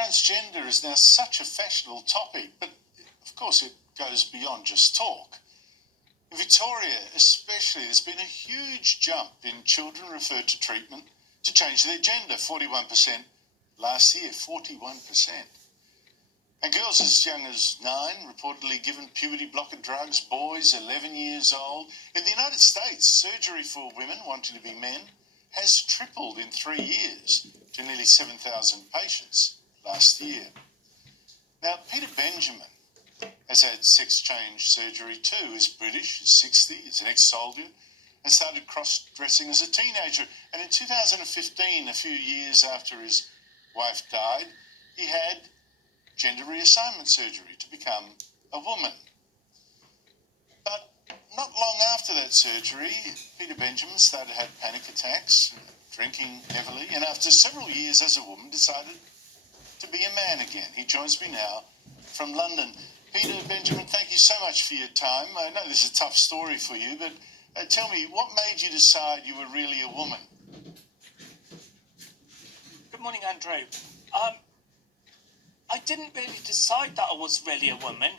Transgender is now such a fashionable topic, but of course it goes beyond just talk. In Victoria especially, there's been a huge jump in children referred to treatment to change their gender, 41% last year, 41%. And girls as young as 9 reportedly given puberty blocker drugs, boys 11 years old. In the United States, surgery for women wanting to be men has tripled in 3 years to nearly 7,000 patients last year. Now, Peter Benjamin has had sex change surgery too. He's British, he's 60, he's an ex-soldier, and started cross-dressing as a teenager. And in 2015, a few years after his wife died, he had gender reassignment surgery to become a woman. But not long after that surgery, Peter Benjamin started to have panic attacks, drinking heavily, and after several years as a woman decided to be a man again. He joins me now from London. Peter Benjamin, thank you so much for your time. I know this is a tough story for you, but tell me, what made you decide you were really a woman? Good morning, Andrew. I didn't really decide that I was really a woman.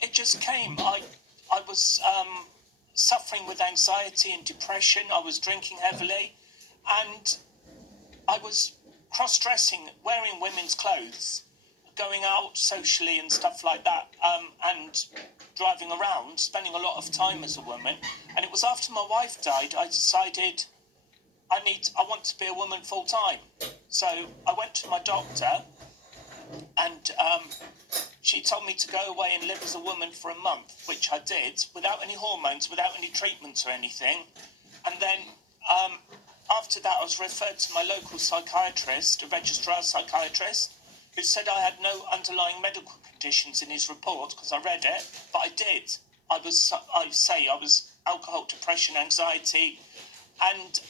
It just came. I was suffering with anxiety and depression. I was drinking heavily, and I was cross-dressing, wearing women's clothes, going out socially and stuff like that, and driving around, spending a lot of time as a woman. And it was after my wife died, I decided I want to be a woman full time. So I went to my doctor, and she told me to go away and live as a woman for a month, which I did, without any hormones, without any treatment or anything. And then after that, I was referred to my local psychiatrist, a registrar psychiatrist, who said I had no underlying medical conditions in his report, because I read it, but I did. I was alcohol, depression, anxiety, and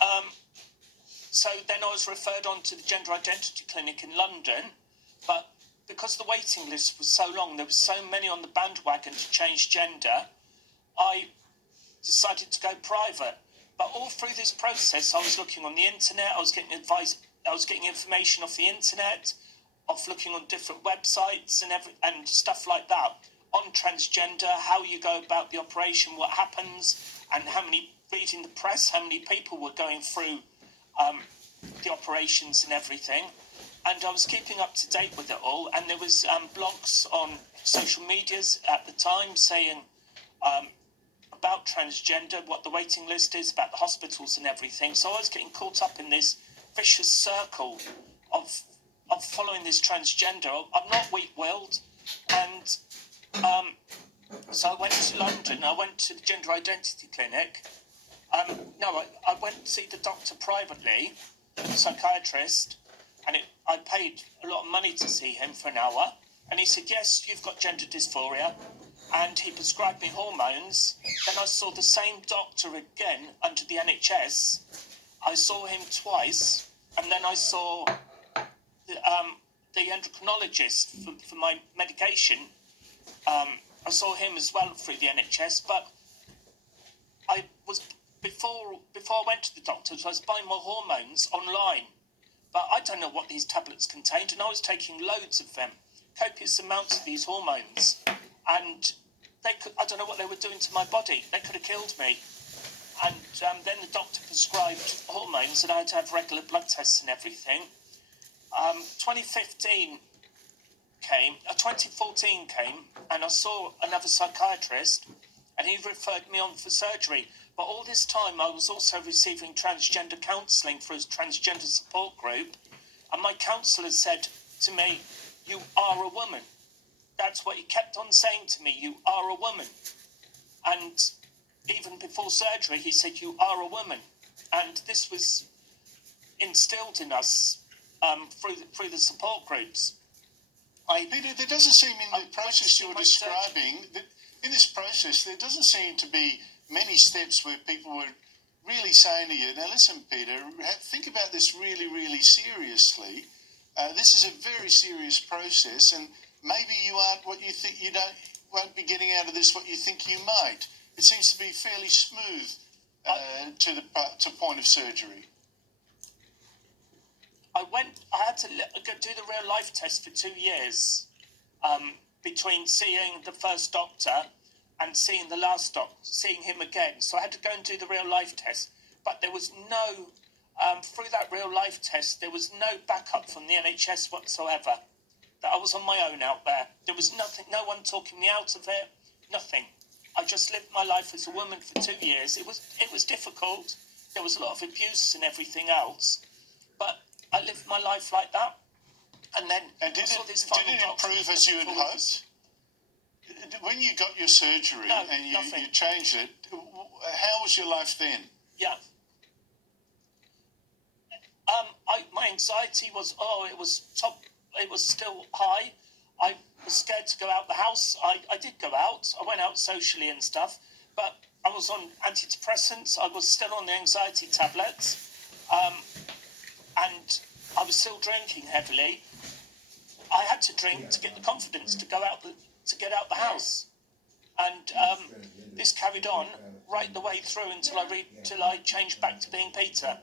so then I was referred on to the Gender Identity Clinic in London, but because the waiting list was so long, there were so many on the bandwagon to change gender, I decided to go private. But all through this process, I was looking on the internet, I was getting advice, I was getting information off the internet, of looking on different websites and stuff like that on transgender, how you go about the operation, what happens, and reading the press, how many people were going through the operations and everything. And I was keeping up to date with it all, and there was blogs on social medias at the time saying about transgender, what the waiting list is, about the hospitals and everything. So I was getting caught up in this vicious circle of following this transgender. I'm not weak-willed, and so I went to London. I went to the Gender Identity Clinic. I went to see the doctor privately, the psychiatrist, and I paid a lot of money to see him for an hour. And he said, yes, you've got gender dysphoria, and he prescribed me hormones. Then I saw the same doctor again under the NHS. I saw him twice, and then I saw the endocrinologist for my medication. I saw him as well through the NHS, but I was before I went to the doctors, I was buying my hormones online, but I don't know what these tablets contained, and I was taking loads of them, copious amounts of these hormones, and I don't know what they were doing to my body. They could have killed me. And then the doctor prescribed hormones, and I had to have regular blood tests and everything. 2014 came, and I saw another psychiatrist, and he referred me on for surgery. But all this time, I was also receiving transgender counselling through his transgender support group, and my counsellor said to me, "You are a woman." That's what he kept on saying to me, "You are a woman." And even before surgery, he said, "You are a woman." And this was instilled in us through the support groups. Peter, there doesn't seem in the process you're describing, in this process, there doesn't seem to be many steps where people were really saying to you, now listen, Peter, think about this really, really seriously. This is a very serious process, and maybe you aren't what you think, won't be getting out of this what you think you might. It seems to be fairly smooth to point of surgery. I had to go do the real life test for 2 years, between seeing the first doctor and seeing the last doctor, seeing him again. So I had to go and do the real life test. But there was no, through that real life test, there was no backup from the NHS whatsoever. That I was on my own out there. There was nothing, no one talking me out of it, nothing. I just lived my life as a woman for 2 years. It was difficult. There was a lot of abuse and everything else. But I lived my life like that. And then did it improve as you had hoped? When you got your surgery and you changed it, how was your life then? Yeah. My anxiety was, it was still high. I was scared to go out the house. I did go out. I went out socially and stuff, but I was on antidepressants. I was still on the anxiety tablets, and I was still drinking heavily. I had to drink to get the confidence to get out the house, and this carried on right the way through until I changed back to being Peter,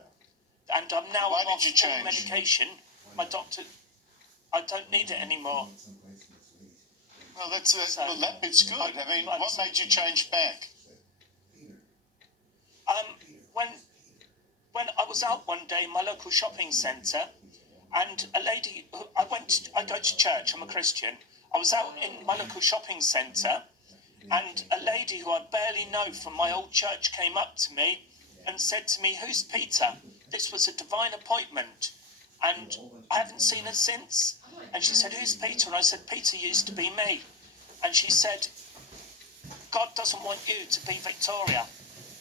and I'm now Why off did you full change? medication. My doctor, I don't need it anymore. Well, that bit's good. I mean, what made you change back? When I was out one day in my local shopping centre, and a lady, I go to church, I'm a Christian. I was out in my local shopping centre, and a lady who I barely know from my old church came up to me and said to me, "Who's Peter?" This was a divine appointment, and I haven't seen her since. And she said, "Who's Peter?" And I said, "Peter used to be me." And she said, "God doesn't want you to be Victoria."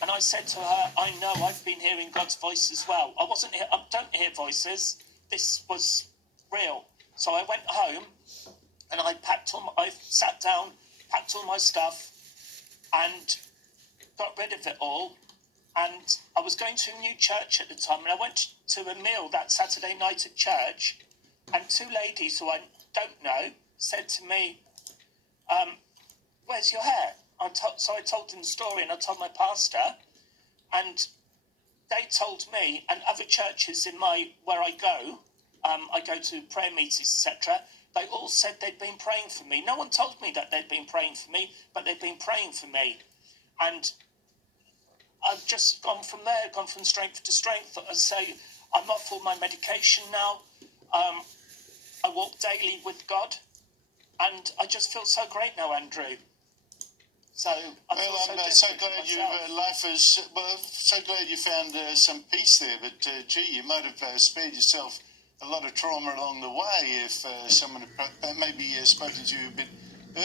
And I said to her, "I know, I've been hearing God's voice as well. I don't hear voices. This was real." So I went home and I sat down, packed all my stuff and got rid of it all. And I was going to a new church at the time, and I went to a meal that Saturday night at church, and two ladies who I don't know said to me, "Where's your hair?" So I told them the story, and I told my pastor, and they told me, and other churches where I go to prayer meetings, etc., they all said they'd been praying for me. No one told me that they'd been praying for me, but they'd been praying for me. And I've just gone from there, gone from strength to strength. I say I'm off all my medication now. I walk daily with God, and I just feel so great now, Andrew. So I feel I'm so glad so glad you found some peace there. But gee, you might have spared yourself a lot of trauma along the way if someone had maybe spoken to you a bit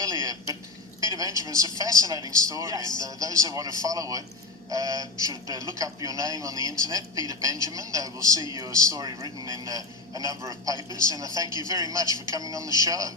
earlier. But Peter Benjamin's a fascinating story, Yes. and those that want to follow it should look up your name on the internet, Peter Benjamin. They will see your story written in a number of papers. And I thank you very much for coming on the show.